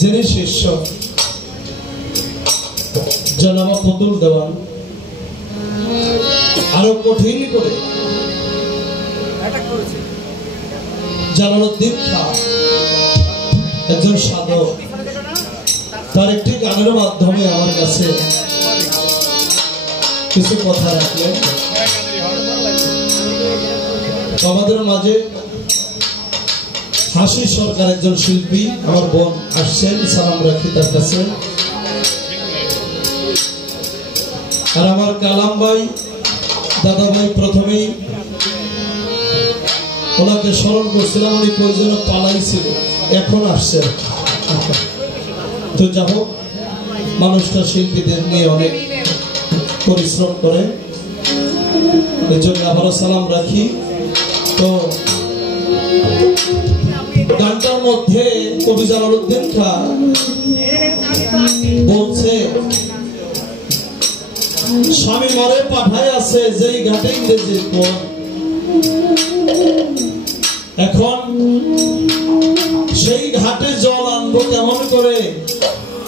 যিনি শিষ্য জনাব পুতুল দেওয়ান আরো কঠিন করে জালালউদ্দিন খাঁ একজন সাধক তার একটি গানের মাধ্যমে আমার কাছে কিছু কথা রাখলেন। আমাদের মাঝে হাসি সরকার একজন শিল্পী আমার বোন আসছেন, সালাম রাখি তার কাছে। আর আমার কালাম ভাই দাদা ভাই প্রথমেই ওনাকে স্মরণ করছিলাম, উনি প্রয়োজনে পালাইছিল, এখন আসছেন। তো যা হোক, মানুষটা শিল্পীদের নিয়ে অনেক পরিশ্রম করে, এর জন্য আবারও সালাম রাখি। তো গানটার মধ্যে কবি জালালউদ্দিন খাঁ বলছে, স্বামী মরে পাঠায় আছে যেই ঘাটে ইংরেজির পর, এখন সেই ঘাটে জল আনবো কেমন করে,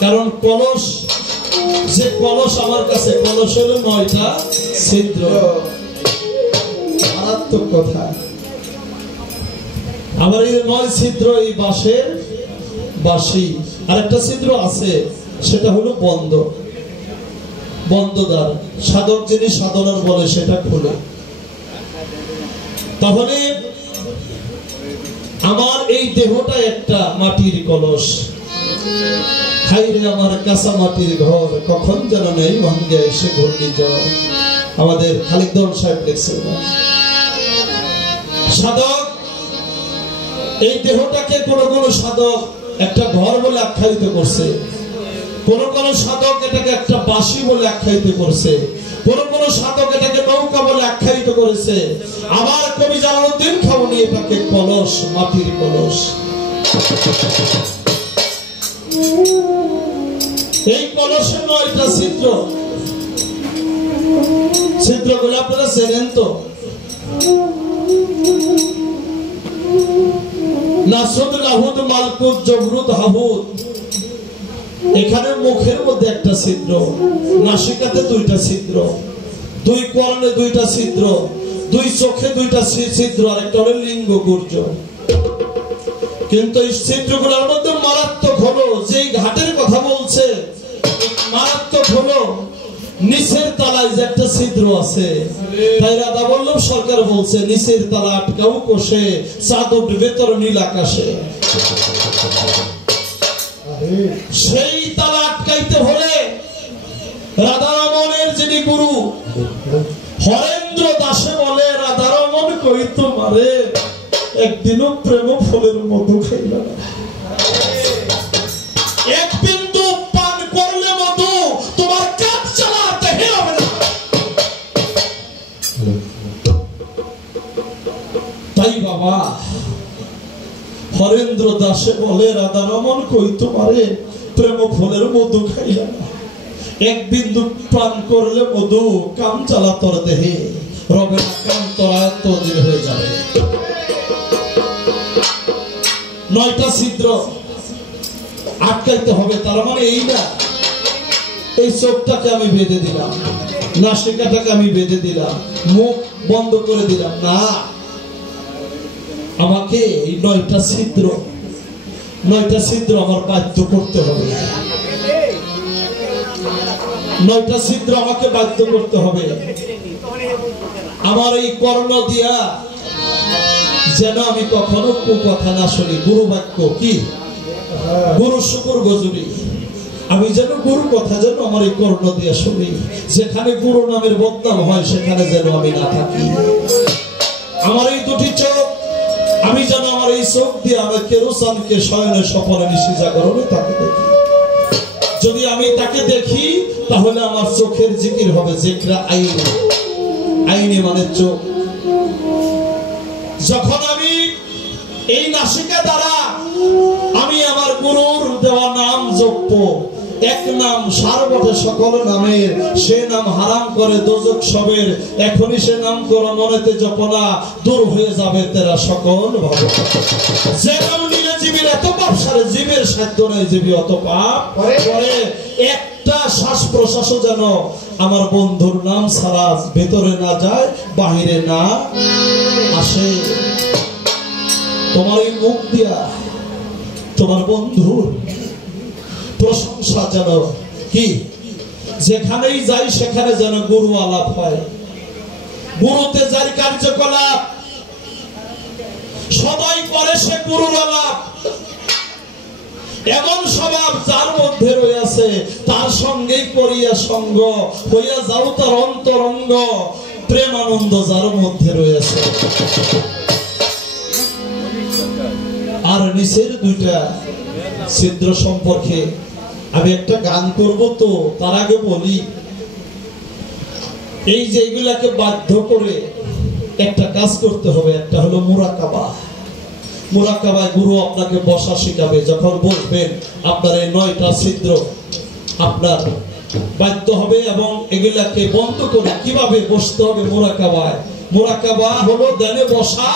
কারণ কলস, যে কলস আমার কাছে, কলস হলো 9টা ছিদ্র। মারাত্মক কথা। আমার এই 9 ছিদ্র, এই বাঁশের বাঁশি, আর একটা ছিদ্র আছে, সেটা হলো বন্ধ, বন্ধদ্বার। সাধক যিনি সাধনার বলে সেটা খুলে। তাহলে আমার এই দেহটা একটা মাটির কলস, হাইরে আমার কাঁচা মাটির ঘর, কখন যেন নেই ভাঙ্গে এসে ঘূর্ণিঝড়। আমাদের খালিকদল সাহেব লিখছেন। সাধক এই দেহটাকে কোন সাধক একটা ঘর বলে আখ্যায়িত করছে, কোন সাধক এটাকে একটা বাঁশি বলে আখ্যায়িত করছে, কোন সাধক এটাকে নৌকা বলে আখ্যায়িত করেছে। আবার কবি জালালউদ্দিন খাঁ নিয়ে এটাকে কলস, মাটির কলস। এই কলসে 9টা ছিদ্র, ছিদ্রগুলো আপনারা চেনেন তো। নাসরুদ, লাহুদ, মালকুত, জবরুদ, হাবুদ। এখানে মুখের মধ্যে একটা ছিদ্র, নাসিকাতে 2টা ছিদ্র, 2 কর্ণে 2টা ছিদ্র, 2 চোখে 2টা ছিদ্র, আর একটা হলো লিঙ্গ গুর্জ। কিন্তু এই ছিদ্রগুলোর মধ্যে মারাত্মক হলো, যেই ঘাটের কথা বলছে, মারাত্মক হলো নিচের তলায় যে একটা ছিদ্র আছে। তাই রাধা বল্লভ সরকার বলছে, নিচের তলা আটকাও কোষে, চাঁদ উঠবে তোর নীল আকাশে। সেই তালা আটকাইতে হলে রাধারমণের যিনি গুরু হরেন্দ্র দাসে বলে, রাধারমণ কই তোমারে একদিনও প্রেম ফুলের মধু খাইল না, এক বিন্দু পান করলে মধু তোমার কাজ চালাতে হবে না। তাই বাবা হরেন্দ্র দাসে বলে, রাধারমণ কই তোমারে প্রেম ফুলের মধু খাইল না, এক বিন্দু পান করলে মধু কাম চালা তোর দেহে। রবের একান্ত আয়াত অধীন হয়ে যাবে। 9টা ছিদ্র আটকাইতে হবে, তার মানে এই না এই চোখটাকে আমি বেঁধে দিলাম, নাসিকাটাকে আমি বেঁধে দিলাম, মুখ বন্ধ করে দিলাম না, আমাকে এই 9টা ছিদ্র আমার বাধ্য করতে হবে। 9টা ছিদ্র আমাকে বাধ্য করতে হবে। আমার এই কর্ণ দিয়া যেন আমি কখনো কথা না শুনি, গুরু বাক্য কি গুরু শুকুর গজুরি, আমি যেন গুরু কথা যেন আমার এই কর্ণ দিয়া শুনি। যেখানে গুরু নামের বদনাম হয় সেখানে যেন আমি না থাকি। আমার এই দুটি চোখ, আমি যেন আমার এই চোখ দিয়ে আমার কেরোসানকে শয়নে স্বপনে নিশি জাগরণে তাকে দেখি। যদি আমি তাকে দেখি তাহলে আমার চোখের জিকির হবে জিকরা আইনি। আইনি মানে চোখ। যখন আমি এই নাসিকা দ্বারা আমি আমার গুরুর দেওয়া নাম জপব, এক নাম সারবটে সকল নামের, সে নাম হারাম করে দোজক সবের, এখনই সে নাম করো মনেতে জপনা, দূর হয়ে যাবে তেরা সকল ভাব। যে নাম নিলে জীবের এত পাপ সারে, জীবের সাধ্য নাই জীবী অত পাপ করে। একটা শ্বাস প্রশ্বাসও যেন আমার বন্ধুর নাম ছাড়া ভেতরে না যায়, বাহিরে না আসে। তোমার এই মুখ দিয়া তোমার বন্ধুর প্রশংসা যেন কি যেখানেই যাই সেখানে যেন গুরু আলাপ হয়। গুরুতে যার কার্যকলাপ সবাই করে সে গুরুর আলাপ। এমন স্বভাব যার মধ্যে রয়েছে তার সঙ্গেই করিয়া সঙ্গ, হইয়া যাও তার অন্তরঙ্গ, প্রেমানন্দ যার মধ্যে রয়েছে। আর নিচের 2টা ছিদ্র সম্পর্কে আমি একটা গান করব, তো তার আগে বলি এই যে এগুলাকে বাধ্য করে একটা কাজ করতে হবে। একটা হলো মুরাকাবা। মুরাকাবায় গুরু আপনাকে বসা শিখাবে। যখন বসবেন আপনার এই 9টা ছিদ্র আপনার বাধ্য হবে এবং এগুলাকে বন্ধ করে কিভাবে বসতে হবে মুরাকাবায়। মুরাকাবা হলো ধ্যানে বসা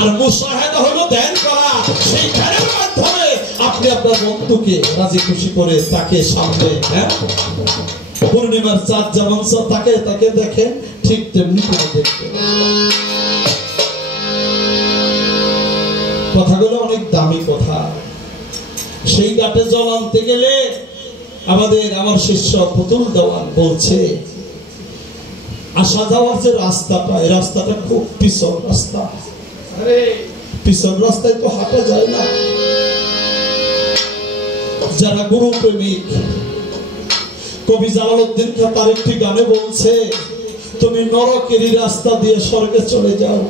আর মুশাহাদা হলো ধ্যান করা। সেই ধ্যানের মাধ্যমে আপনি আপনার বন্ধুকে রাজি খুশি করে তাকে সামনে, পূর্ণিমার চাঁদ যেমন তাকে তাকে দেখেন ঠিক তেমনি করে দেখবেন। কথাগুলো অনেক দামি কথা। সেই ঘাটে জল আনতে গেলে আমার শিষ্য পুতুল দেওয়ান বলছে আসা যাওয়ার যে রাস্তাটা, এই রাস্তাটা খুব পিছল রাস্তা। পিছল রাস্তায় তো হাঁটা যায় না। যারা গুরু প্রেমিক, কবি জালালউদ্দিন খান তার একটি গানে বলছে তুমি নরকেরই রাস্তা দিয়ে স্বর্গে চলে যাও,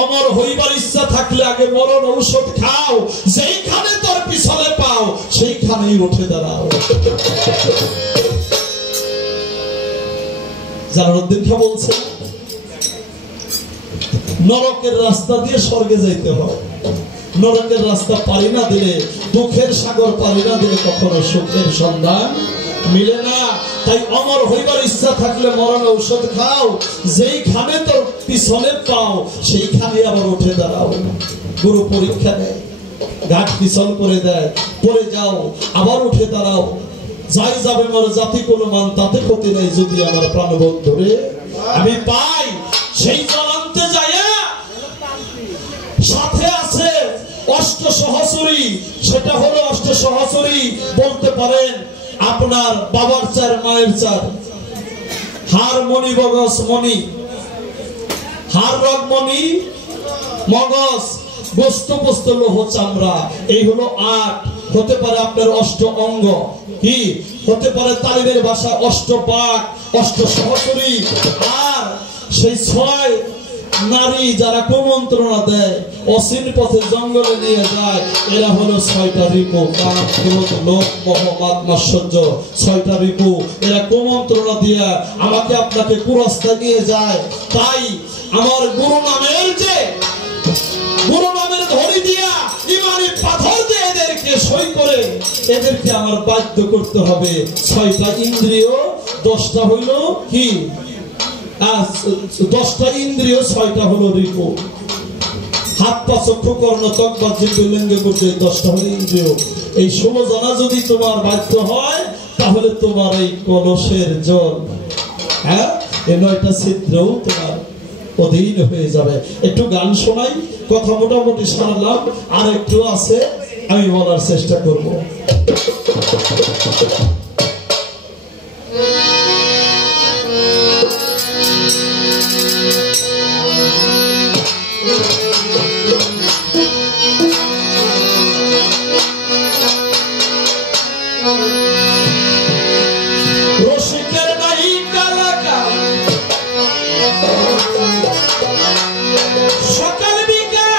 অমর হইবার ইচ্ছা থাকলে আগে মরণ ঔষধ খাও, যেইখানে তোর পিছলে পাও সেইখানেই উঠে দাঁড়াও। জালালউদ্দিন খান বলছে নরকের রাস্তা দিয়ে স্বর্গে যাইতে হয়। নরকের রাস্তা পারি না দিলে, দুঃখের সাগর পারি না দিলে কখনো সুখের সন্ধান মিলে না। তাই অমর হইবার ইচ্ছা থাকলে মরণ ঔষধ খাও, যেইখানে তোর পিছনে পাও সেইখানে আবার উঠে দাঁড়াও। গুরু পরীক্ষা দেয়, ঘাট পিছল করে দেয়, পড়ে যাও আবার উঠে দাঁড়াও। যাই যাবে মোর জাতি কোনো মান, তাতে ক্ষতি নেই যদি আমার প্রাণবন্ধুরে আমি পাই। সেই জলান্তে যাইয়া সাথে আছে অষ্ট সহচরী। সেটা হলো অষ্ট সহচরী বলতে পারেন আপনার বাবার চার মায়ের চার, হার মণি মগজ মণি, হার রগ মণি মগজ, বস্ত বস্ত লৌহ চামড়া, এই হলো 8। হতে পারে আপনার অষ্ট অঙ্গ, কি হতে পারে তালিমের ভাষা অষ্ট বাক, অষ্ট সহচরী। আর সেই 6 নারী যারা কুমন্ত্রণা দেয়, অসীম পথে জঙ্গলে নিয়ে যায়, এরা হলো 6টা রিপু, কাম ক্রোধ লোভ মোহ মাদ মাৎসর্য। 6টা রিপু, এরা কুমন্ত্রণা দিয়া আমাকে আপনাকে কুরাস্তায় নিয়ে যায়। তাই আমার গুরু নামের ধরি দিয়া ইমানি পাথর দিয়ে এদেরকে সই করে এদেরকে আমার বাধ্য করতে হবে। 6টা ইন্দ্রিয়, 10টা হইল কি 10টা ইন্দ্রিয় 6টা হলো রিপু, হাত পা চক্ষু কর্ণ ত্বক বা জিহ্বা লিঙ্গ করতে 10টা হলো ইন্দ্রিয়। এই 16 জানা যদি তোমার বাধ্য হয় তাহলে তোমার এই কলসের জল, হ্যাঁ, এই 9টা ছিদ্রও তোমার অধীন হয়ে যাবে। একটু গান শোনাই, কথা মোটামুটি সারলাম, আর একটু আছে আমি বলার চেষ্টা করব। রসিকের নায়িকা সকল বিকার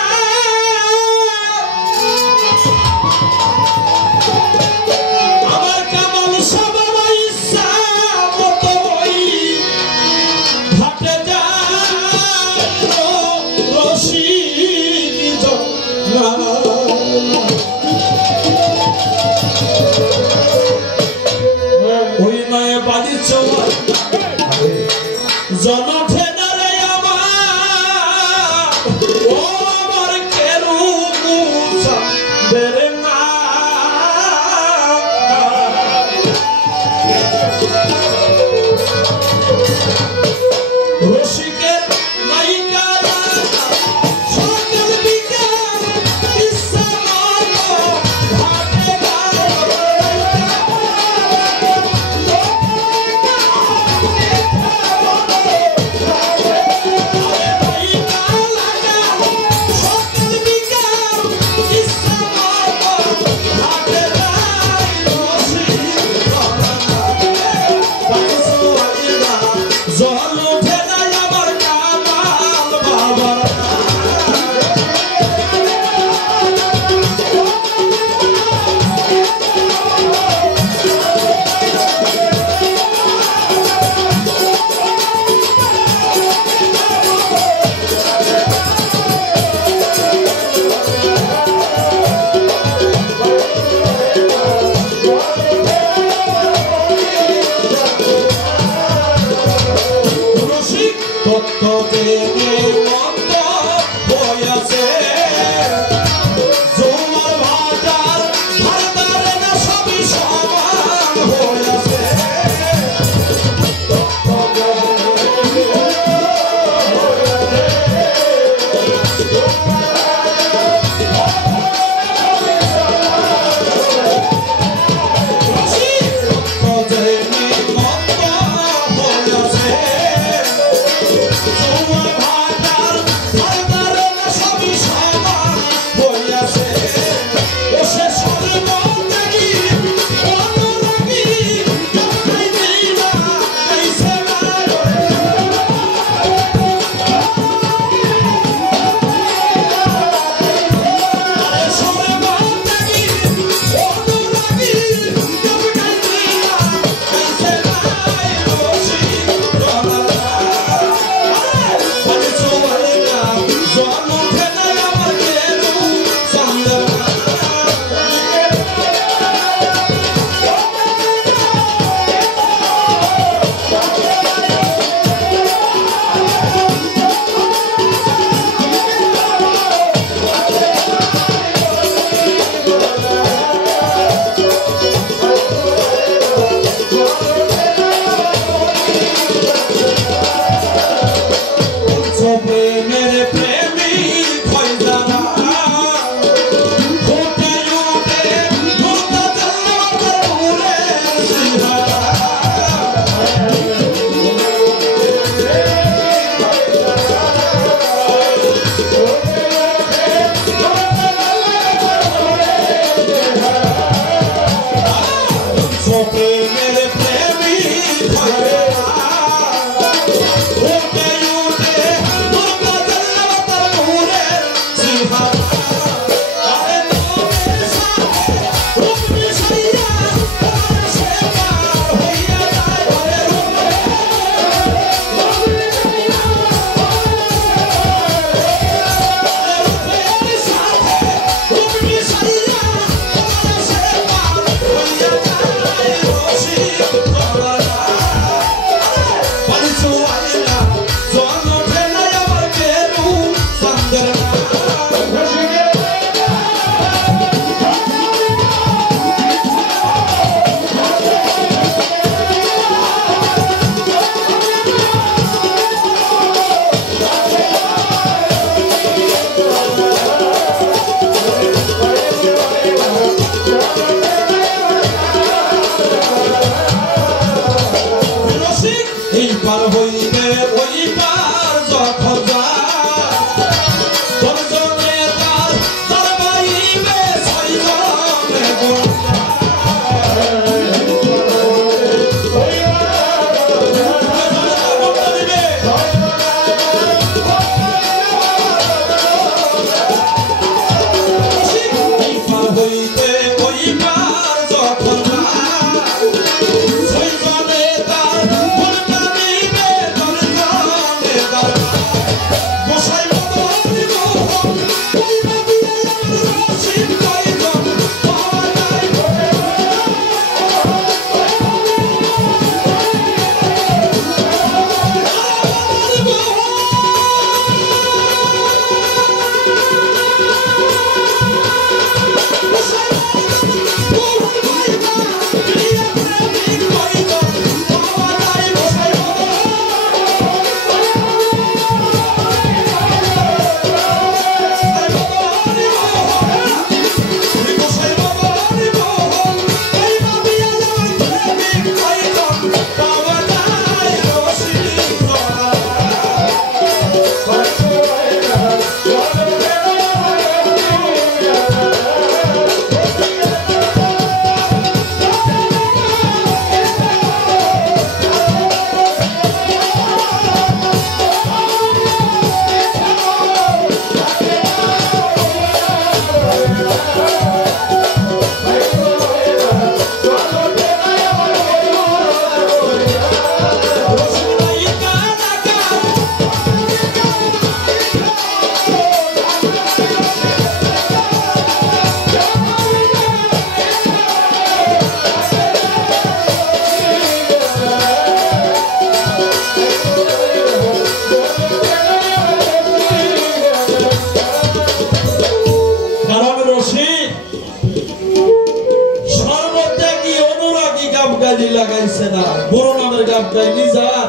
লাগাইছে না, গুরু নামের গাবটাই নিজার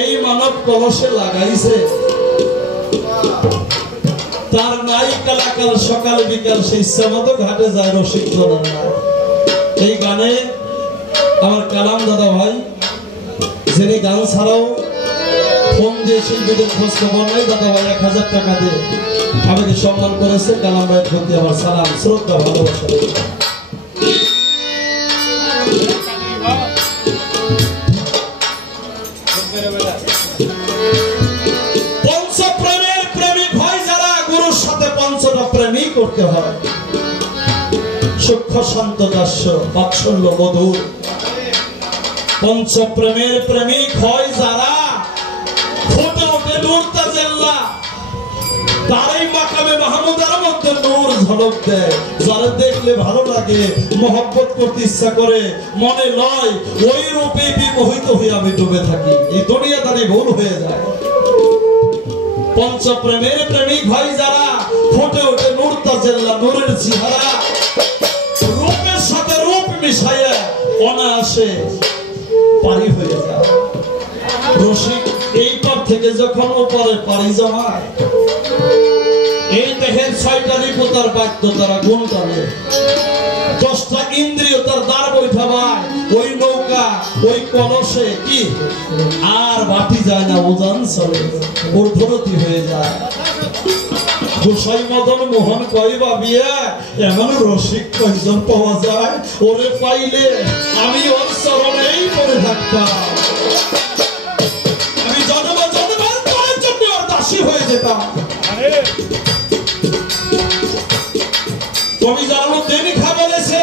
এই মানব কলসে লাগাইছে। তার নাই কালাকাল সকাল বিকাল সেই ইচ্ছা মতো ঘাটে যায় রসিক জনের নাই। এই গানে আমার কালাম দাদা ভাই, যিনি গান ছাড়াও ফোন দিয়ে শিল্পীদের খোঁজ খবর নেই, দাদা ভাই 1000 টাকা দিয়ে আমাকে সম্মান করেছে। কালাম ভাইয়ের প্রতি আমার সালাম, শ্রদ্ধা, ভালোবাসা। পঞ্চপ্রেমের প্রেমিক হয় যারা, গুরুর সাথে পঞ্চটা প্রেমই করতে হয়। সূক্ষ্ম শান্ত দাস্য বাৎসল্য মধুর। পঞ্চপ্রেমের প্রেমিক হয় যারা, ফুটে ওঠে নূর তাজেল্লা, তারাই মাকামে মাহমুদার মধ্যে নূর ঝলক দেয়। যারা দেখলে ভালো লাগে, মহব্বত করতে ইচ্ছা করে, মনে লয় ওই রূপে বিমোহিত হয়ে আমি ডুবে থাকি। এই দুনিয়াদারি ভুল হয়ে যায়। পঞ্চপ্রেমের প্রেমিক হয় যারা, ফুটে ওঠে নূর তাজেল্লা, নূরের চেহারা, রূপের সাথে রূপ মিশাইয়া অনায়াসে পারি হয়ে যায়। রসিক এই পর থেকে যখন ওপরে পারি জমায়, এই দেহের 6টা রিপু তার বাদ্য তারা গুণ করে, 10টা ইন্দ্রিয় তার দ্বার বৈঠাবায়। ওই নৌকা ওই কলসে কি আর বাটি যায় না, উজান চলে, ঊর্ধ্বগতি হয়ে যায়। গোসাই মদন মোহন কয় ভাবিয়া, এমন রসিক কয়জন পাওয়া যায়, ওরে পাইলে আমি ওর চরণেই পড়ে থাকতাম, আমি জন্ম জন্মান্তরের জন্য ওর দাসী হয়ে যেতাম। কবি জালালউদ্দিন খাঁ বলেছে,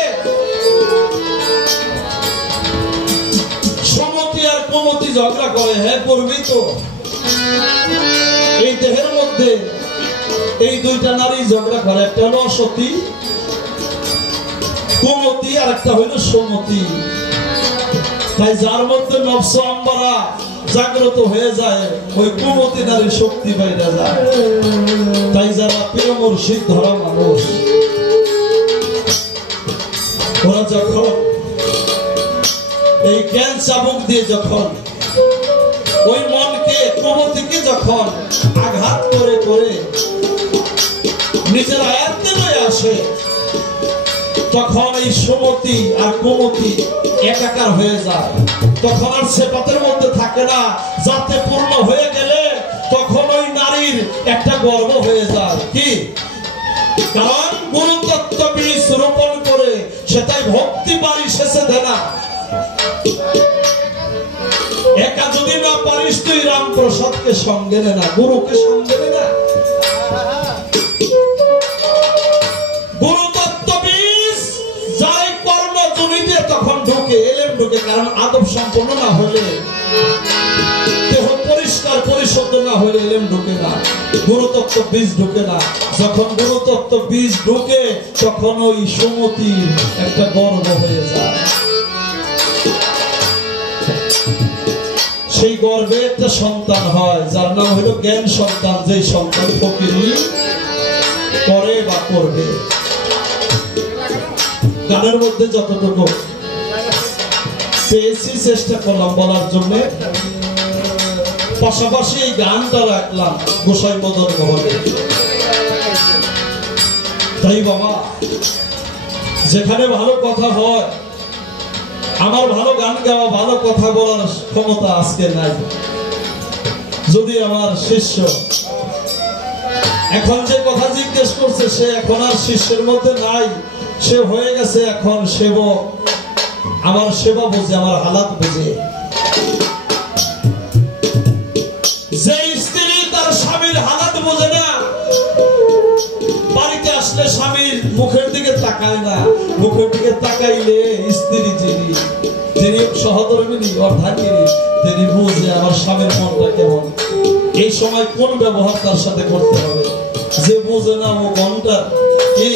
সমতি আর কুমতি ঝগড়া করে। হ্যাঁ, করবি তো। এই দেহের মধ্যে এই দুইটা নারী ঝগড়া করে, একটা হলো অসতী কুমতি, আর একটা হইল সমতি। তাই যার মধ্যে নফস আম্বারা জাগ্রত হয়ে যায়, ওই কুমতি নারীর শক্তি বাইরে যায়। তাই যারা প্রিয় মুর্শিদ ধরা মানুষ, ওরা যখন এই জ্ঞান চাবুক দিয়ে যখন ওই মনকে কুমতিকে যখন আঘাত করে করে নিজের আয়ত্তে নিয়ে আসে, তখন এই সমতি আর কুমতি একাকার হয়ে যায়। তখন আর সেপাতের মধ্যে থাকে না, যাতে পূর্ণ হয়ে গেলে তখন ওই নারীর একটা গর্ব হয়ে যায়। কি কারণ গুরুতত্ত্ব বীজ রোপণ করে সেটাই ভক্তি বাড়ি শেষে দেনা। একা যদি না পারিস তুই রামপ্রসাদকে সঙ্গে নে না, গুরুকে সঙ্গে নে না। গুরুতত্ত্ব বীজ যাই কর্মজনিতে তখন ঢুকে, এলেম ঢুকে। কারণ আদব সম্পন্ন না হলে, দেহ পরিষ্কার পরিশুদ্ধ না হলে এলেম ঢুকে না, গুরুতত্ত্ব বীজ ঢুকে না। যখন গুরুতত্ত্ব বীজ ঢুকে তখন ওই সমতির একটা গর্ব হয়ে যায়। সেই গর্বে একটা সন্তান হয়, যার নাম হলো জ্ঞান সন্তান। যে সন্তান ফকিরি করবে। গানের মধ্যে যতটুকু পেয়েছি চেষ্টা করলাম বলার জন্য, পাশাপাশি এই গানটা রাখলাম গোসাই মদন মোহনে। তাই বাবা, যেখানে ভালো কথা হয়, আমার ভালো গান গাওয়া, ভালো কথা বলার ক্ষমতা আজকে নাই। যদি আমার শিষ্য এখন যে কথা জিজ্ঞেস করছে, সে এখন আর শিষ্যের মধ্যে নাই, সে হয়ে গেছে এখন সেবক। আমার সেবা বুঝে, আমার হালাত বুঝে। যে স্ত্রী তার স্বামীর হালাত বোঝে না, বাড়িতে আসলে স্বামীর মুখের দিকে তাকায় না, মুখের দিকে তাকাইলে স্ত্রী যিনি সহধর্মিনী অর্ধাঙ্গিনী, তিনি বুঝে আমার স্বামীর মনটা কেমন, এই সময় কোন ব্যবহার তার সাথে করতে হবে। যে বুঝে না ও মনটা কি,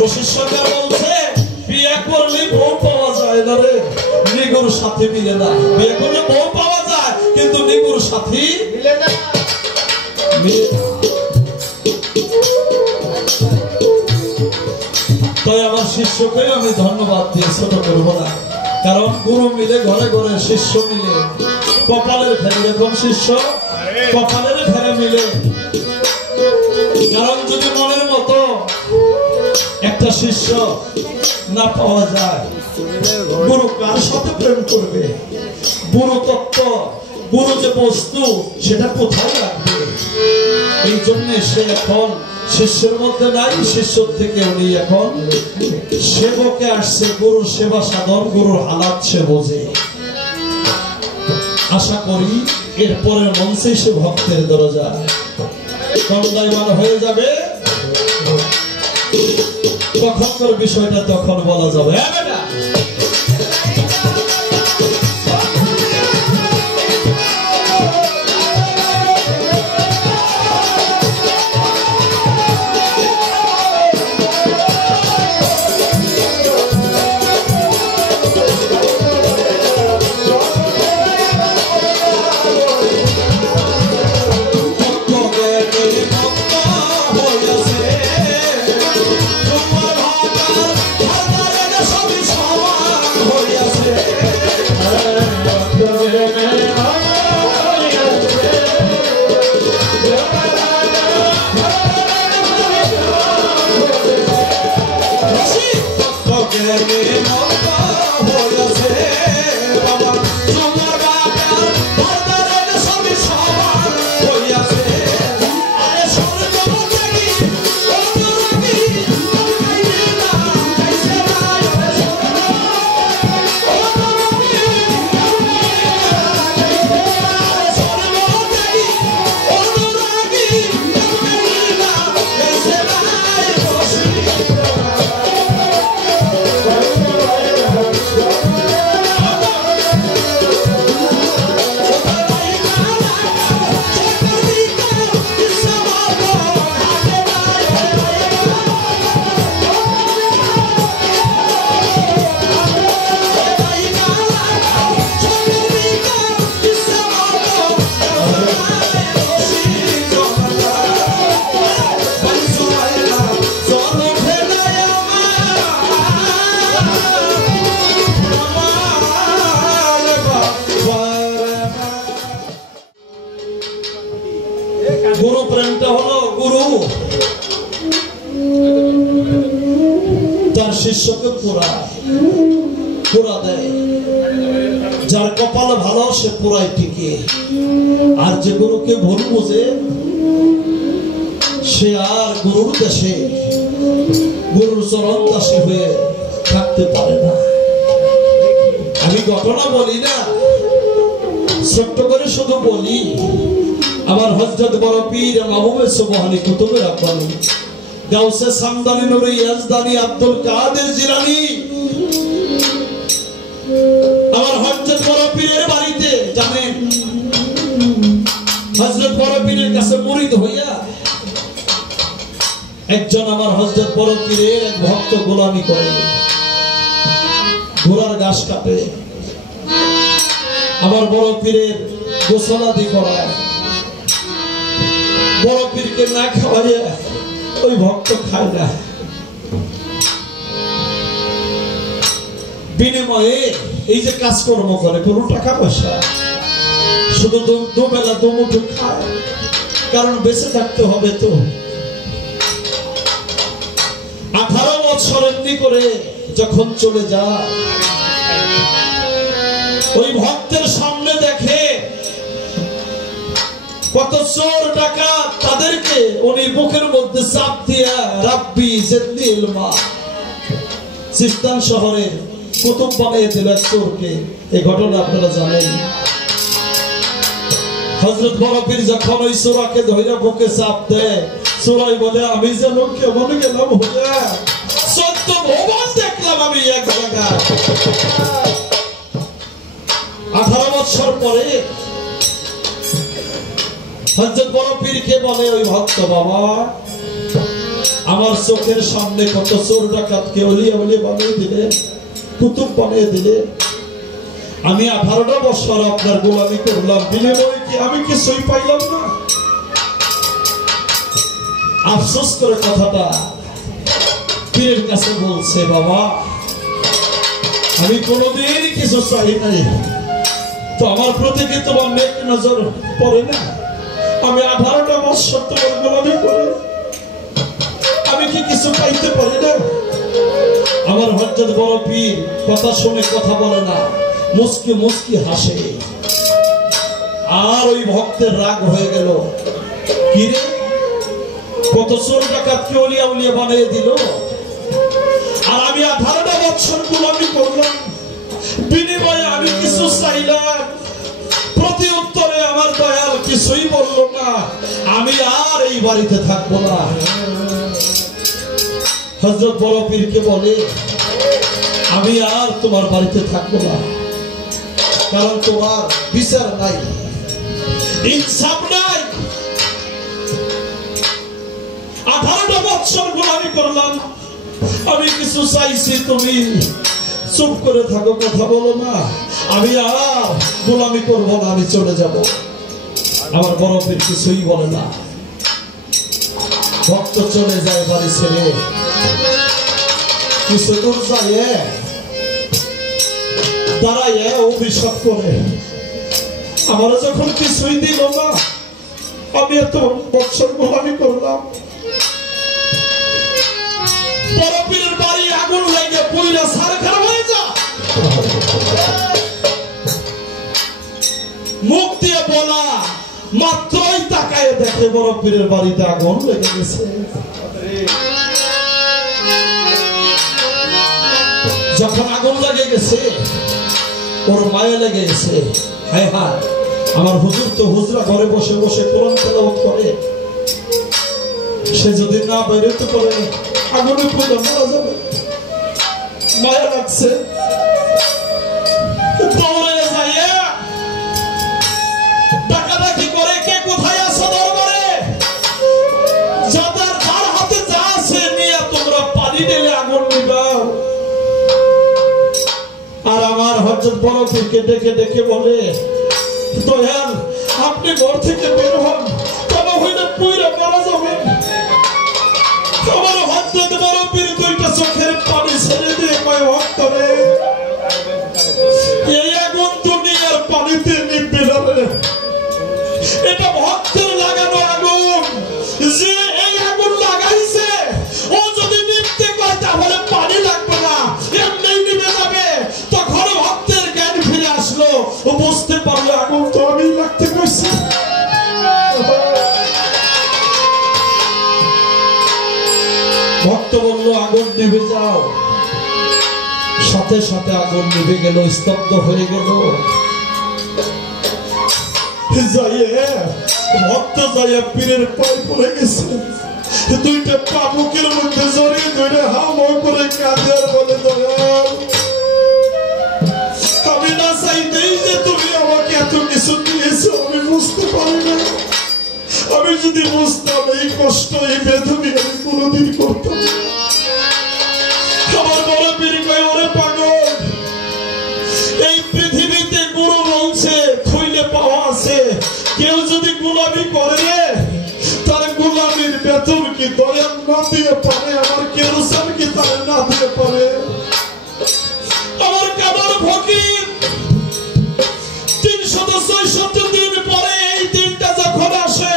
রশিদ সরকার বলছে বিয়ে করলে বউ পাওয়া যায় না রে, নিগুর সাথে মিলে না। বিয়ে করলে বউ পাওয়া যায়, কিন্তু নিগুর সাথী মিলে না। তাই আমার শিষ্যকে আমি ধন্যবাদ দিয়ে ছোট করবো না, কারণ গুরু মিলে ঘরে ঘরে, শিষ্য মিলে কপালের ফেরে। যখন শিষ্য কপালের ফেরে মিলে, কারণ যদি মনের মতো একটা শিষ্য না পাওয়া যায়, গুরু কার সাথে প্রেম করবে? গুরু তত্ত্ব, গুরু যে বস্তু, সেটা কোথায় রাখবে? এই জন্য সে এখন শিষ্যের মধ্যে নাই, শিষ্য থেকে উনি এখন সেবকে আসছে। গুরুর সেবা সাধন, গুরুর হালাত সে বোঝে। আশা করি এরপরের মঞ্চে সে ভক্তের দরজা দণ্ডায়মান হয়ে যাবে। তখনকার বিষয়টা তখন বলা যাবে। গুরু প্রেমটা হলো গুরু তার শিষ্যকে পুরা দেয়। যার কপাল ভালো সে পুরাই টিকে, আর যে গুরুকে ভুল বুঝে সে আর গুরুর দেশে, গুরুর চরণ দাসী হয়ে থাকতে পারে না। আমি ঘটনা বলি না, ছোট্ট করে শুধু বলি। আমার হযরত বড় পীর মাহবুবে সুবহানী কুতুবে রাব্বানী গাউসে সামদানি নূরে ইয়াজদানি আব্দুল কাদের জিলানী, আমার হযরত বড় পীরের বাড়িতে জানেন, হযরত বড় পীরের কাছে মুরিদ হইয়া একজন আমার হযরত বড় পীরের এক ভক্ত গোলামি করে, ঘোড়ার ঘাস কাটে, আমার বড় পীরের গোসলাদি করায়, বড় পীরকে না খাওয়াইয়া ওই ভক্ত খায় না, বিনিময়ে এই যে কাজকর্ম করে কোনো টাকা পয়সা, শুধু দুবেলা দুমুঠো খায়, কারণ বেঁচে থাকতে হবে তো। 18 বছর এমনি করে যখন চলে যায়, ওই ভক্তের সামনে দেখে কত চোর ডাকাত, তাদেরকে উনি বুকের মধ্যে চাপ দিয়া রাব্বি জিদনি ইলমা, সিস্তান শহরের কুতুব বানিয়ে দিল এক চোরকে। এই ঘটনা আপনারা জানেন। হযরত বড় পীর যখন ওই চোরাকে ধইরা বুকে চাপ দেয়, চোরাই বলে আমি যেন কেমন গেলাম হইয়া, 14 ভুবন দেখলাম আমি এক জায়গায়। 18 বছর পরে হযরত বড় পীরকে বলে ওই ভক্ত, বাবা আমার চোখের সামনে কত চোর ডাকাতকে ওলিয়া ওলিয়া বানিয়ে দিলে, কুতুব বানিয়ে দিলে, আমি 18টা বছর আপনার গোলামি করলাম, বিনিময়ে কি আমি কিছুই পাইলাম না? আফসোস করে কথাটা পীরের কাছে বলছে, বাবা আমি কোনোদিন কিছু চাই নাই, তো আমার প্রতি কি তোমার নেক নজর পড়ে না? আমি 18টা বছর তোমার গোলামি করি, আমি কি কিছু পাইতে পারি না? আমার হযরত বড় পীর কথা শুনে কথা বলে না, মুস্কি মুস্কি হাসে। আর ওই ভক্তের রাগ হয়ে গেল, কি রে কত চোর ডাকাতকে ওলিয়া উলিয়া বানিয়ে দিল, আর আমি 18টা বছর গোলামি করলাম, বিনিময়ে আমি কিছু চাইলাম, প্রতি উত্তরে আমার দয়াল কিছুই বলল না, আমি আর এই বাড়িতে থাকবো না। হযরত বড় পীরকে বলে, আমি আর তোমার বাড়িতে থাকবো না, কারণ তোমার বিচার নাই, ইনসাফ নাই। 18টা বছর গোলামি করলাম, আমি কিছু চাইছি, তুমি চুপ করে থাকো, কথা বলো না, আমি আর গোলামি করবো না, আমি চলে যাব। আমার বড় পীর কিছুই বলে না, ভক্ত চলে যায় বাড়ি ছেড়ে। কিছু দূর যায় দাঁড়ায় অভিশাপ করে, আমার যখন কিছুই দিল না, আমি এত বছর গোলামি করলাম। বড় পীরের বাড়ি আগুন লাগে পুইরা ছারখার হয়ে যা, মুখ দিয়ে বলা মাত্রই তাকায় দেখে বড় পীরের বাড়িতে আগুন লেগে গেছে। যখন আগুন লেগে গেছে, ওর মায়া লেগে গেছে, হায় হায় আমার হুজুর তো হুজরা ঘরে বসে বসে কোরআন তেলাওয়াত করে, সে যদি না বেরোতে পারে আগুনে পুড়ে মারা যাবে। মায়া লাগছে, দৌড়ে যায় ডাকাডাকি করে, কে কোথায় আছো দরবারে, যাদের তার হাতে যা আছে নিয়ে তোমরা পানি ঢেলে আগুন নিবাও। আর আমার হযরত বড় পীরকে ডেকে ডেকে বলে, দয়াল আপনি ঘর থেকে বের হন, তবে হইলে পুইরা মারা যাবে। আমার হযরত বড় পীর দুইটা চোখের পানি ছেড়ে দিয়ে কয়, ভক্তরে এই আগুন দুনিয়ার পানিতে নিভবে না, এটা ভক্তের লাগানো আগুন, যে এই আগুন লাগাইছে ও যদি নিভতে কয় তাহলে পানি লাগবে না, এমনি নিভে যাবে। তখন ভক্তের জ্ঞান ফিরে আসলো, ও বুঝতে পারলো আগুন তো আমি লাগতে কইছি। ভক্ত বলল আগুন নিভে যাও, সাথে সাথে আগুন নিভে গেল, স্তব্ধ হয়ে গেল। ভক্ত যাইয়া পীরের পায়ে পড়ে গেছে, দুইটা পা বুকের মধ্যে জড়িয়ে ধরে হাম করে কাঁদে আর বলে, দয়াল আমি না চাইতেই যে তুমি আমাকে এত কিছু দিয়েছো, আমি বুঝতে পারি না, আমি যদি বুঝতাম এই কষ্ট এই বেদনী আমি কোনোদিন করতাম। আমার বড় পীর কয়, ওরে পাগল, এই পৃথিবীতে গুরু বলছে থইলে পাওয়া আছে, কেউ যদি গোলামি করে তার গোলামির বেতন কি দয়াল না দিয়ে পারে, আমার কেরোসিন কি তারে না দিয়ে পারে? আমার কাবার ফকির 366 দিন পরে এই দিনটা যখন আসে,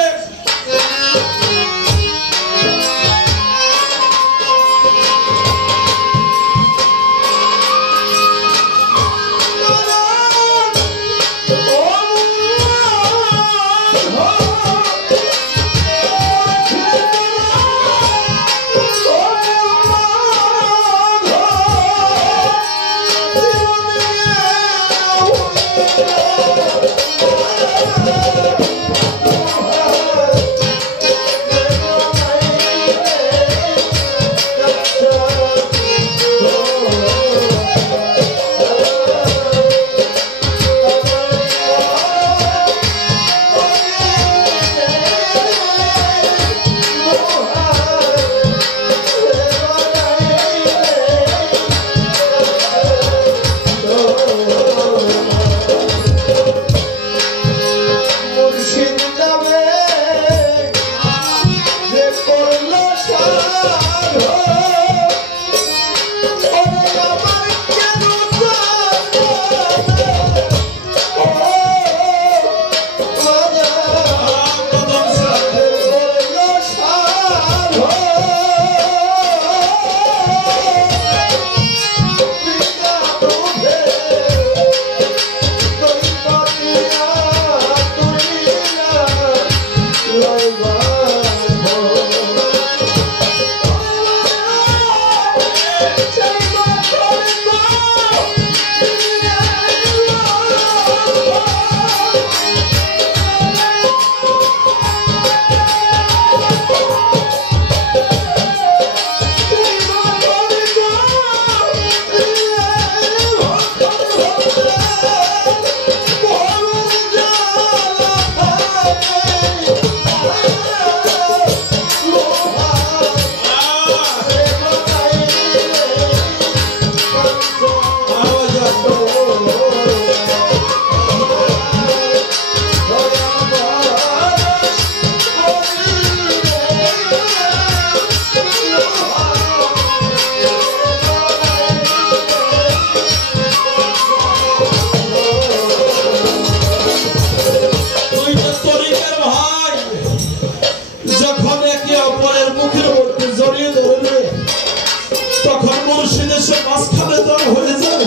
তখন মুর্শিদের সে মাঝখানে দল হয়ে যায়,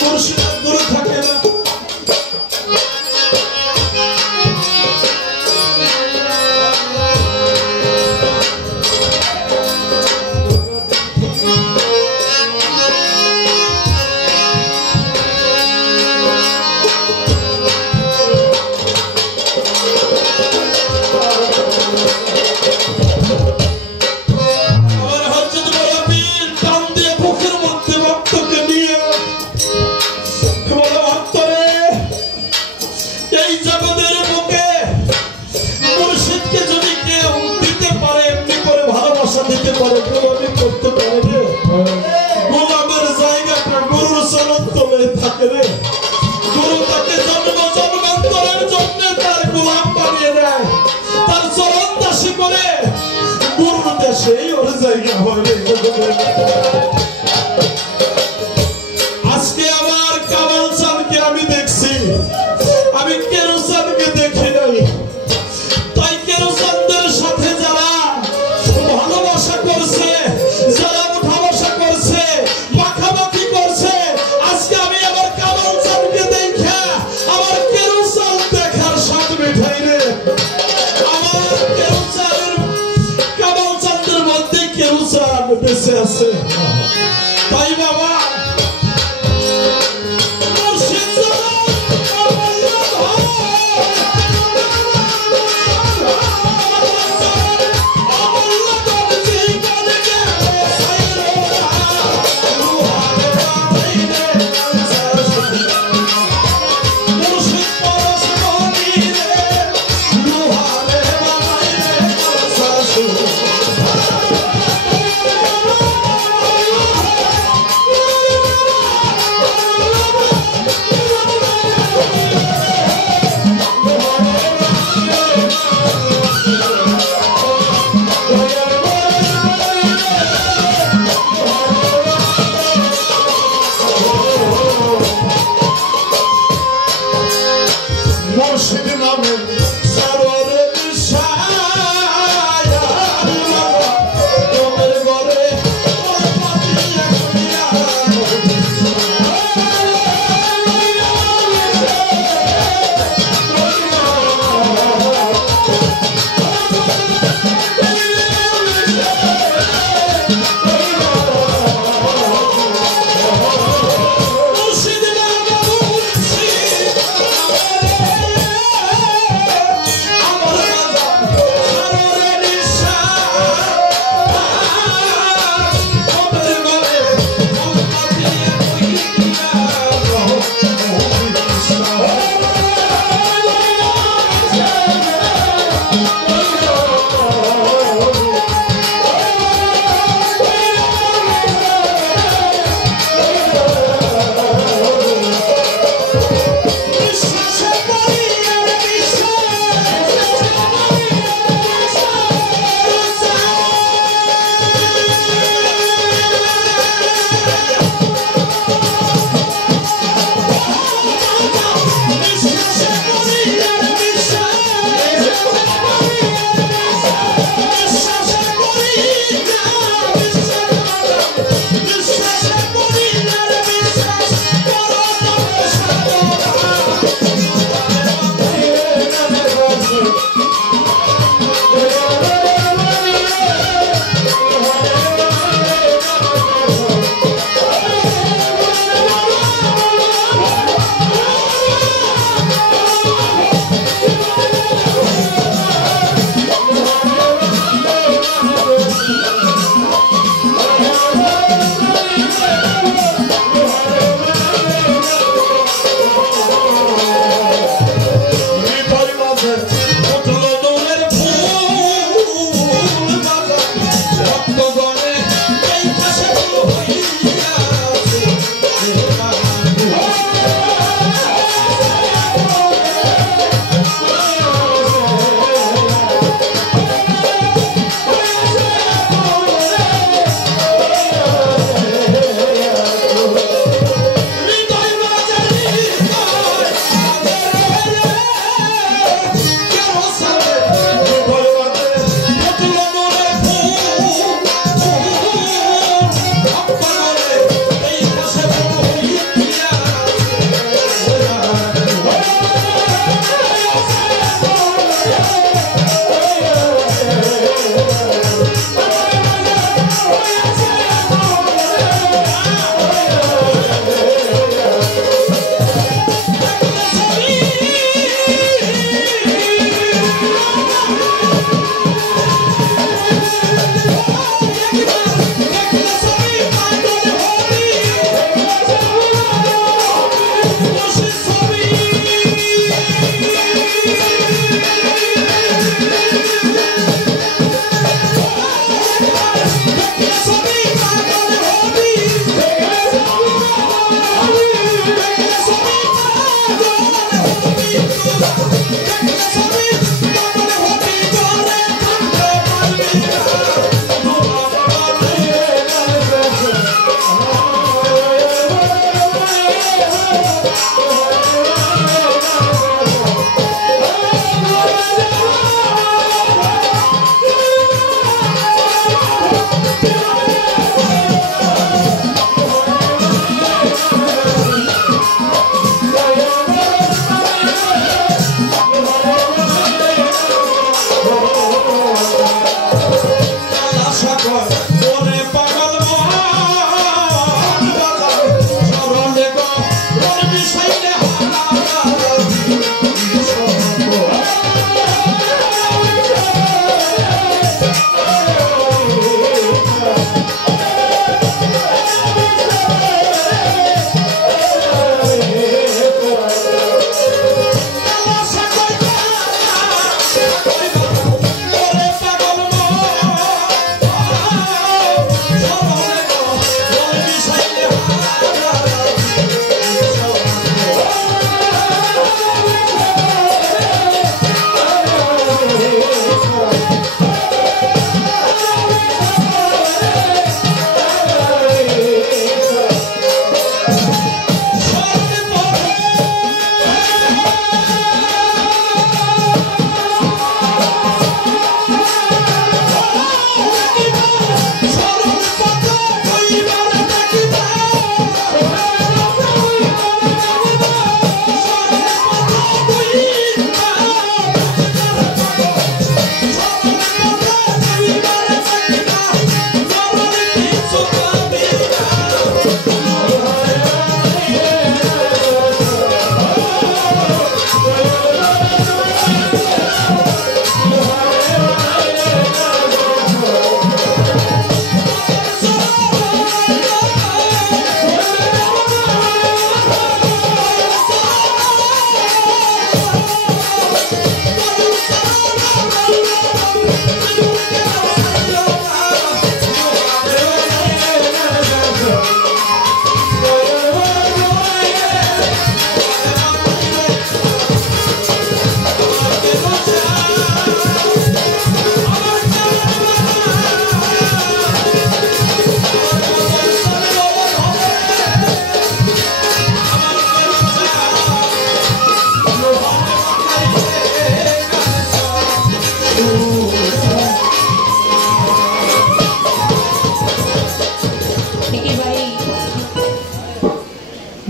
মুর্শিদের দূরে থাকে না। গোলামের জায়গাটা গরুর চরণতলে থাকে রে, গরু তাকে জন্ম জন্মান্তরের জন্য তার গোলাম বানিয়ে দেয়, তার চরণ দাসী করে গরুর দেশেই ওর জায়গা হয়। আজকে আমার কামাল চাঁদকে আমি দেখছি, আমি কেরোসানকে দেখি নাই। তাই কেরোসানদের সাথে যারা ভালোবাসা করছে, যারা উঠা বসা করছে, মাখামাখি করছে, আজকে আমি আমার কামাল চাঁদকে দেখা আমার কেরোসান দেখার স্বাদ মিঠাই রে। আমার কেরোসানের কামাল চাঁদের মধ্যে কেরোসান বেঁচে আছে। তাই বাবা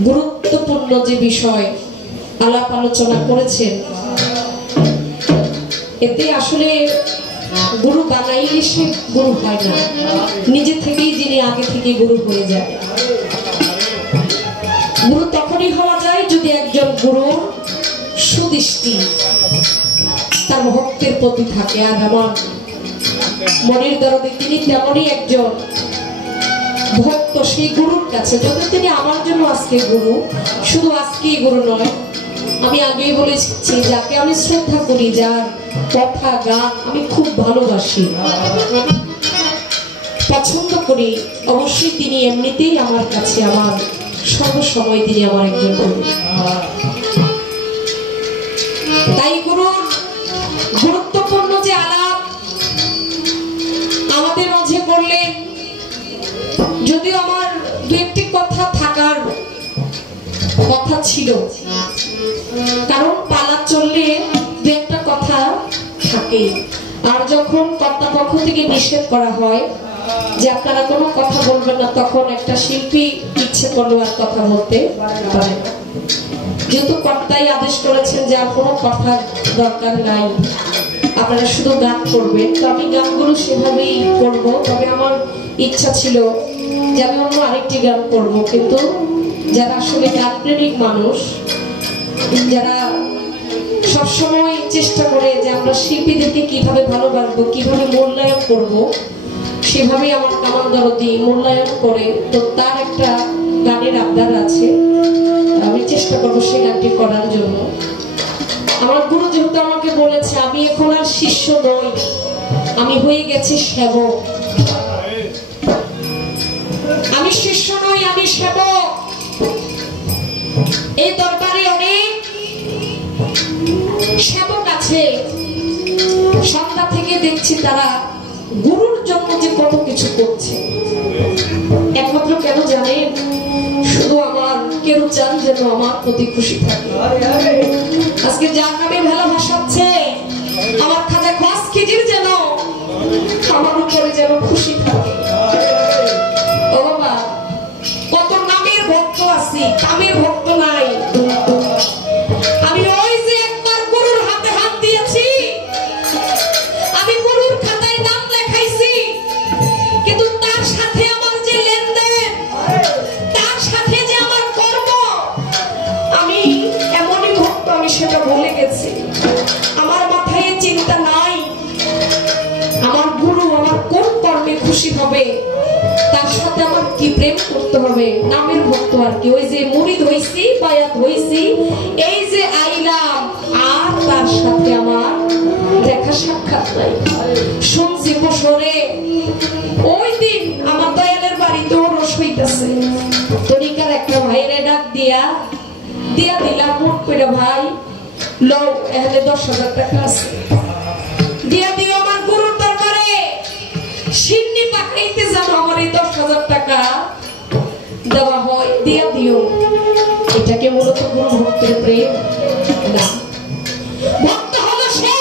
গুরুত্বপূর্ণ যে বিষয় আলাপ আলোচনা করেছেন, এতে আসলে গুরু বানাইলে সে গুরু হয় না, নিজে থেকেই যিনি আগে থেকে গুরু হয়ে যায়। গুরু তখনই হওয়া যায় যদি একজন গুরুর সুদৃষ্টি তার ভক্তের প্রতি থাকে। আর আমার মনের দরদে তিনি তেমনই একজন ভক্ত সেই গুরুর কাছে, যদি তিনি আমার জন্য আজকে গুরু, শুধু আজকেই গুরু নয়, আমি আগেই বলেছি যাকে আমি শ্রদ্ধা করি, যার কথা গান আমি খুব ভালোবাসি, পছন্দ করি, অবশ্যই তিনি এমনিতেই আমার কাছে, আমার সর্বসময় তিনি আমার একজন গুরু। তাই গুরুর গুরুত্বপূর্ণ যে আলাপ আমাদের মাঝে করলেন, যদিও আমার দু একটি কথা থাকার কথা ছিল, কারণ পালা চললে দু একটা কথা থাকে। আর যখন কর্তাপক্ষ থেকে নিষেধ করা হয় যে আপনারা কোনো কথা বলবেন না, তখন একটা শিল্পী ইচ্ছে করলো আর কথা বলতে পারে না। যেহেতু কর্তাই আদেশ করেছেন যে আর কোনো কথার দরকার নাই, আপনারা শুধু গান করবেন, তো আমি গানগুলো সেভাবেই করব। তবে আমার ইচ্ছা ছিল যে আমি অন্য আরেকটি গান করব, কিন্তু যারা আসলে গান প্রেমিক মানুষ, যারা সবসময় চেষ্টা করে যে আমরা শিল্পীদেরকে কিভাবে ভালোবাসবো, কিভাবে মূল্যায়ন করব, সেভাবেই আমার কামান দরদি মূল্যায়ন করে, তো তার একটা গানের আবদার আছে, আমি চেষ্টা করবো সেই গানটি করার জন্য। আমার গুরু যেহেতু আমাকে বলেছে আমি এখন আর শিষ্য নই, আমি হয়ে গেছি সেবক। আমি শিষ্য নই, আমি সেবক। এই দরবারে অনেক সেবক আছে, সন্ধ্যা থেকে দেখছি তারা গুরুর জন্য যে কত কিছু করছে। একমাত্র কেন জানেন? শুধু আমার কেউ চান যেন আমার প্রতি খুশি থাকে। আজকে যার নামে ভেলা ভাসাচ্ছে, আমার খাজা খাস খিজির যেন আমার উপরে যেন খুশি থাকে। ও বাবা, কত নামের ভক্ত আছি, কামের ভক্ত নাই। আমি ওই যে একবার গুরুর হাতে হাত দিয়েছি, আমি গুরুর খাতায় নাম লেখাইছি, কি প্রেম করতে হবে, নামের ভক্ত আর কি। ওই যে মুরিদ হইছি, বায়াত হইছি, এই যে আইলাম, আর তার সাথে আমার দেখা সাক্ষাৎ নাই। শুনছি বছরে ওই দিন আমার দয়ালের বাড়িতে ওরস হইতেছে, তরিকার একটা ভাইরে ডাক দিয়া দিলাম মুখ করে, ভাই লও এখানে 10,000 টাকা আছে, দিয়া দিও আমার গুরুর দরবারে, সিন্নি পাকাইতে জানো আমার এই 10,000 টাকা দেওয়া হয়, দিয়া দিও। এটাকে মূলত গুরু ভক্তের প্রেম না। ভক্ত হলো সে,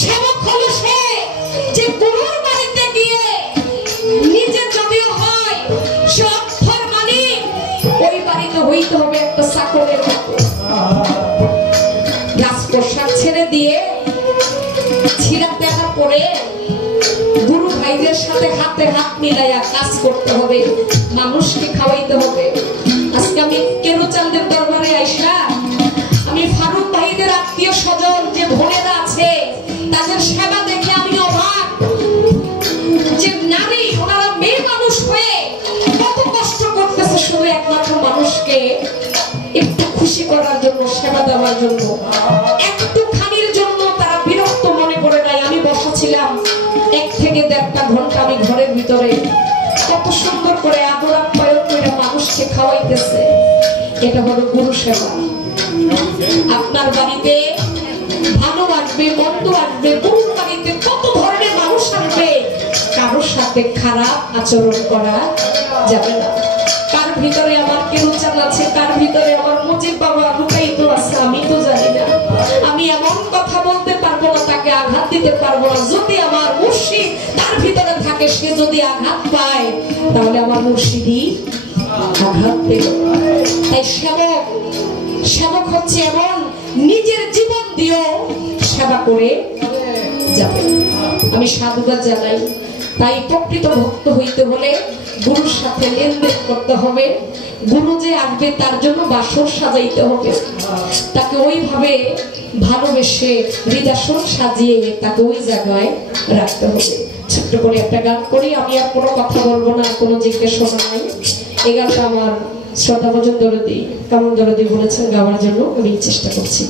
সেবক হলো সে, যে গুরুর বাড়িতে গিয়ে নিজে যদিও হয় সে অর্থের মালিক, ওই বাড়িতে হইতে হবে একটা চাকরের মতো। রাজপ্রসাদ ছেড়ে দিয়ে ছিঁড়া দেখা পরে গুরু ভাইদের সাথে হাতে হাত মিলাইয়া কাজ করতে হবে, মানুষকে খাওয়াইতে হবে। আজকে আমি কেরুচাঁদের দরবারে আইসা আমি ফারুক ভাইদের আত্মীয় স্বজন যে বোনেরা আছে তাদের সেবা দেখে আমি অবাক, যে নারী ওনারা মেয়ে মানুষ হয়ে কত কষ্ট করতেছে শুধু একমাত্র মানুষকে একটু খুশি করার জন্য, সেবা দেওয়ার জন্য। একটু খানির জন্য তারা বিরক্ত মনে করে নাই। আমি বসা ছিলাম 1 থেকে 1.5 ঘন্টা আমি ঘরের ভিতরে, কত সুন্দর করে আদর আপ্যায়ন করে মানুষকে খাওয়াইতেছে। এটা হলো গুরু সেবা। আপনার বাড়িতে ভালো আসবে, মন্দ আসবে, গুরুর বাড়িতে কত ধরনের মানুষ আসবে, কারোর সাথে খারাপ আচরণ করা যাবে না। কার ভিতরে আমার কেরুচাঁদ আছে, কার ভিতরে আমার মুজিব বাবা লুকায়িত আছে আমি তো জানি না। আমি এমন কথা বলতে পারবো না, তাকে আঘাত দিতে পারবো না। যদি আমার মুর্শিদ তার ভিতরে থাকে, সে যদি আঘাত পায় তাহলে আমার মুর্শিদই আঘাত পেল। তাই সেবক হচ্ছে এমন নিজের জীবন দিয়েও সেবা করে যাবে। আমি সাধুবাদ জানাই। তাই প্রকৃত ভক্ত হইতে হলে গুরুর সাথে লেনদেন করতে হবে। গুরু যে আসবে তার জন্য বাসর সাজাইতে হবে, তাকে ওইভাবে ভালোবেসে হৃদাসন সাজিয়ে তাকে ওই জায়গায় রাখতে হবে। ছোট্ট করে একটা গান করি, আমি আর কোনো কথা বলবো না, কোনো জিজ্ঞাসা নাই। এই গানটা আমার শ্রদ্ধাভাজন দরদি, কামন দরদি বলেছেন গাওয়ার জন্য, আমি চেষ্টা করছি।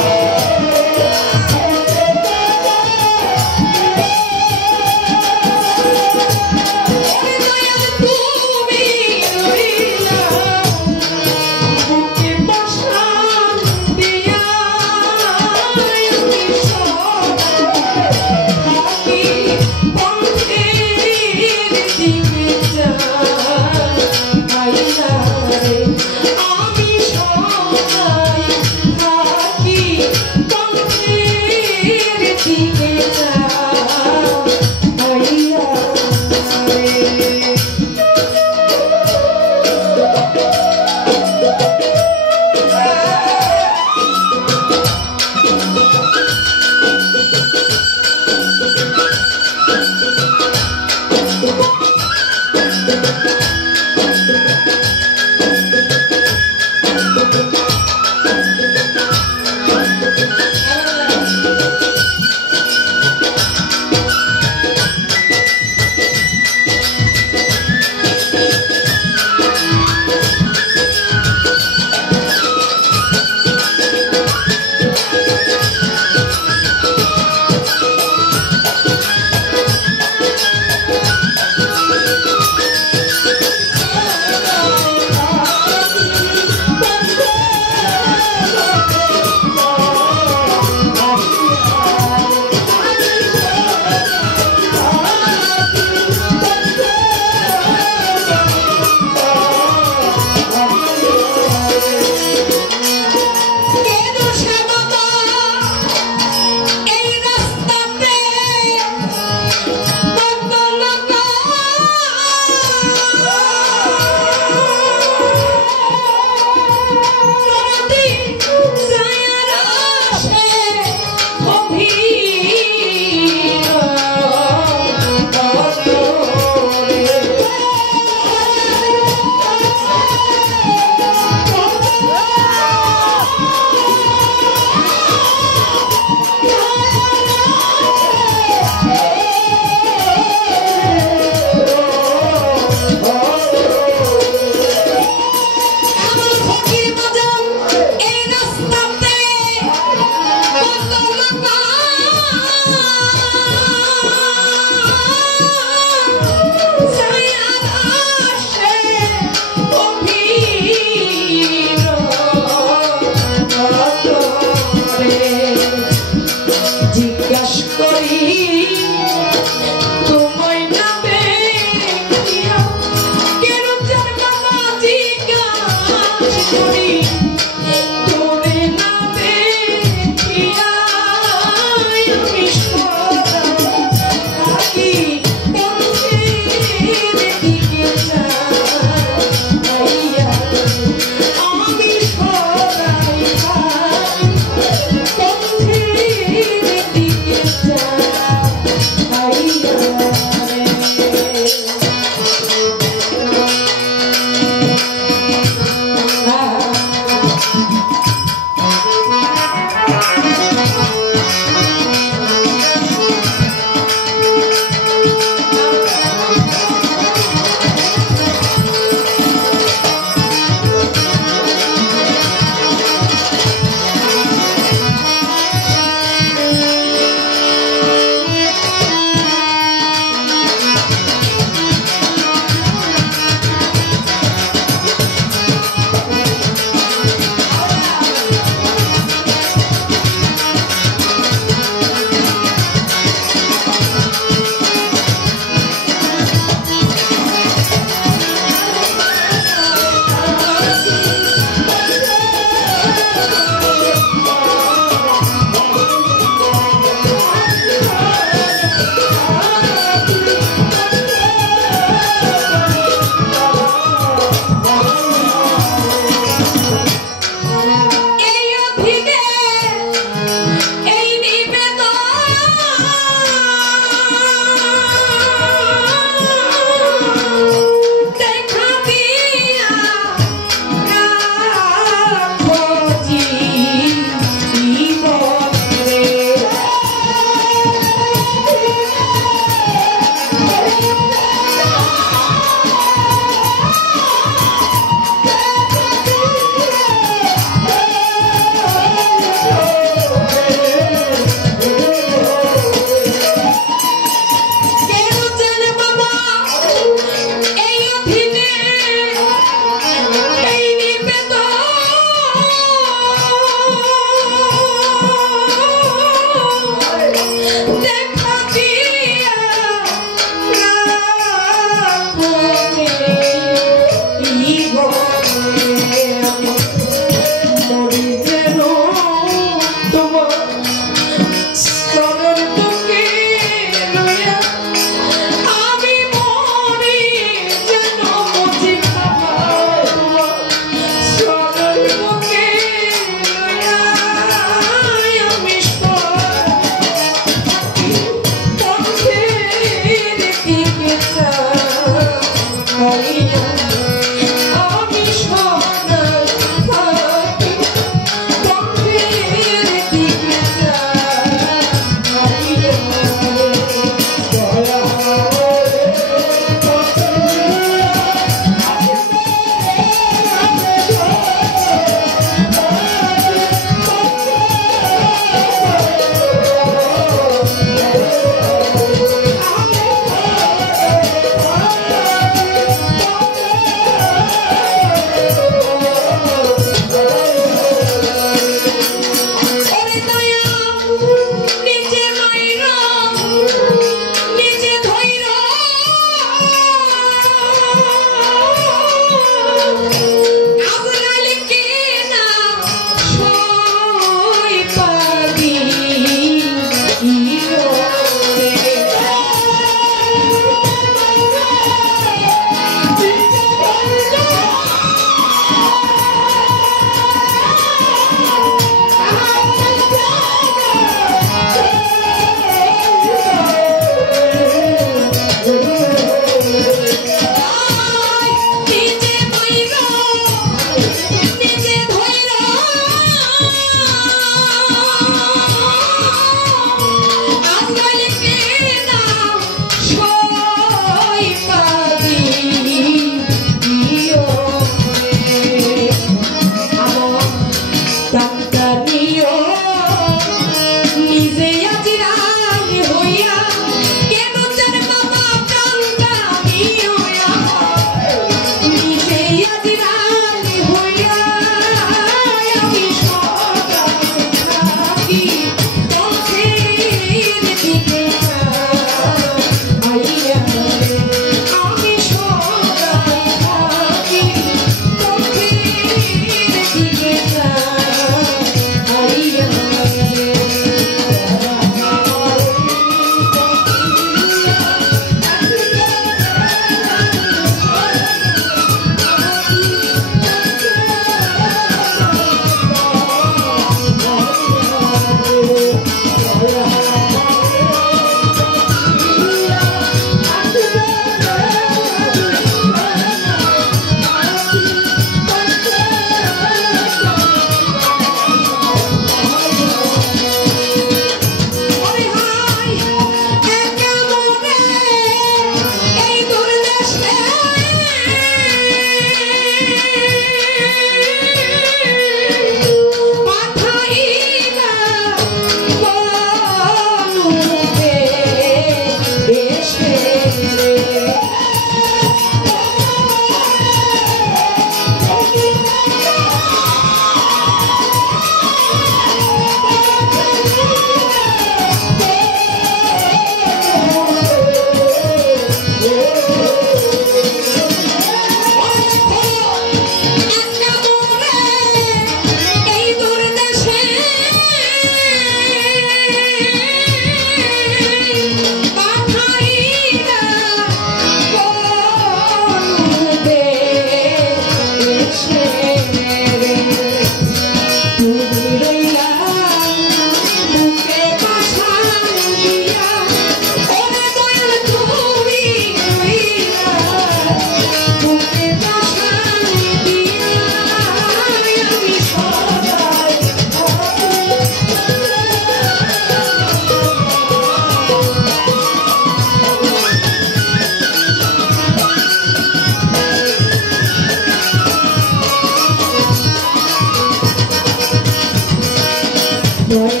দয়া